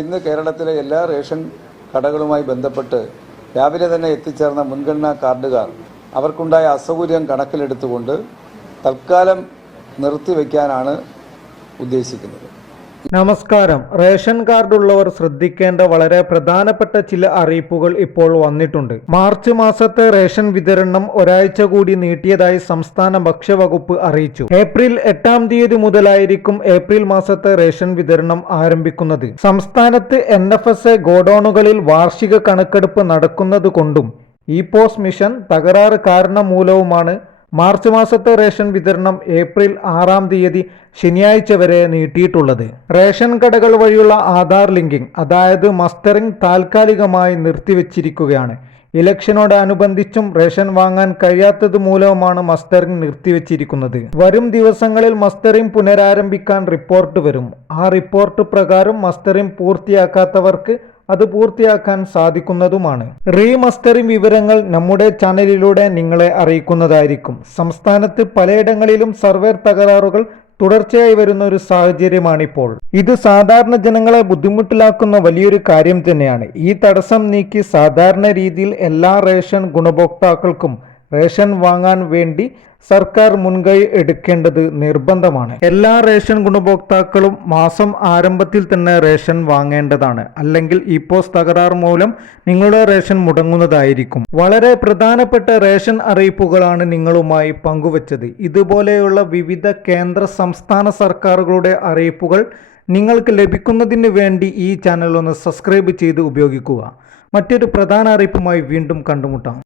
ഇന്ന് കേരളത്തിലെ എല്ലാ റേഷൻ കടകളുമായി ബന്ധപ്പെട്ട് രാവിലെ തന്നെ എത്തിച്ചേർന്ന മുൻഗണനാ കാർഡുകാർ അവർക്കുണ്ടായ അസൗകര്യം കണക്കിലെടുത്തുകൊണ്ട് തൽക്കാലം നിർത്തിവെക്കാനാണ് ഉദ്ദേശിക്കുന്നത്. നമസ്കാരം. റേഷൻ കാർഡ് ഉള്ളവർ ശ്രദ്ധിക്കേണ്ട വളരെ പ്രധാനപ്പെട്ട ചില അറിയിപ്പുകൾ ഇപ്പോൾ വന്നിട്ടുണ്ട്. മാർച്ച് മാസത്തെ റേഷൻ വിതരണം ഒരാഴ്ച കൂടി നീട്ടിയതായി സംസ്ഥാന ഭക്ഷ്യവകുപ്പ് അറിയിച്ചു. ഏപ്രിൽ എട്ടാം തീയതി മുതലായിരിക്കും ഏപ്രിൽ മാസത്തെ റേഷൻ വിതരണം ആരംഭിക്കുന്നത്. സംസ്ഥാനത്ത് എൻ എഫ് എസ് എ ഗോഡൌണുകളിൽ വാർഷിക കണക്കെടുപ്പ് നടക്കുന്നത് കൊണ്ടും ഇ പോസ് മിഷൻ തകരാറ് കാരണം മൂലവുമാണ് മാർച്ച് മാസത്തെ റേഷൻ വിതരണം ഏപ്രിൽ ആറാം തീയതി ശനിയാഴ്ച വരെ നീട്ടിയിട്ടുള്ളത്. റേഷൻ കടകൾ വഴിയുള്ള ആധാർ ലിങ്കിംഗ് അതായത് മസ്റ്ററിംഗ് താൽക്കാലികമായി നിർത്തിവച്ചിരിക്കുകയാണ്. ഇലക്ഷനോടനുബന്ധിച്ചും റേഷൻ വാങ്ങാൻ കഴിയാത്തത് മൂലവുമാണ് മസ്റ്ററിംഗ് നിർത്തിവച്ചിരിക്കുന്നത്. വരും ദിവസങ്ങളിൽ മസ്റ്ററിംഗ് പുനരാരംഭിക്കാൻ റിപ്പോർട്ട് വരും. ആ റിപ്പോർട്ട് പ്രകാരം മസ്റ്ററിംഗ് പൂർത്തിയാക്കാത്തവർക്ക് അത് പൂർത്തിയാക്കാൻ സാധിക്കുന്നതുമാണ്. റീമസ്റ്ററിംഗ് വിവരങ്ങൾ നമ്മുടെ ചാനലിലൂടെ നിങ്ങളെ അറിയിക്കുന്നതായിരിക്കും. സംസ്ഥാനത്ത് പലയിടങ്ങളിലും സർവേ തകരാറുകൾ തുടർച്ചയായി വരുന്ന ഒരു സാഹചര്യമാണിപ്പോൾ. ഇത് സാധാരണ ജനങ്ങളെ ബുദ്ധിമുട്ടിലാക്കുന്ന വലിയൊരു കാര്യം തന്നെയാണ്. ഈ തടസ്സം നീക്കി സാധാരണ രീതിയിൽ എല്ലാ റേഷൻ ഗുണഭോക്താക്കൾക്കും റേഷൻ വാങ്ങാൻ വേണ്ടി സർക്കാർ മുൻകൈ എടുക്കേണ്ടത് നിർബന്ധമാണ്. എല്ലാ റേഷൻ ഗുണഭോക്താക്കളും മാസം ആരംഭത്തിൽ തന്നെ റേഷൻ വാങ്ങേണ്ടതാണ്. അല്ലെങ്കിൽ ഈ തകരാർ മൂലം നിങ്ങളുടെ റേഷൻ മുടങ്ങുന്നതായിരിക്കും. വളരെ പ്രധാനപ്പെട്ട റേഷൻ അറിയിപ്പുകളാണ് നിങ്ങളുമായി പങ്കുവച്ചത്. ഇതുപോലെയുള്ള വിവിധ കേന്ദ്ര സംസ്ഥാന സർക്കാരുകളുടെ അറിയിപ്പുകൾ നിങ്ങൾക്ക് ലഭിക്കുന്നതിന് വേണ്ടി ഈ ചാനൽ ഒന്ന് സബ്സ്ക്രൈബ് ചെയ്ത് ഉപയോഗിക്കുക. മറ്റൊരു പ്രധാന അറിയിപ്പുമായി വീണ്ടും കണ്ടുമുട്ടാം.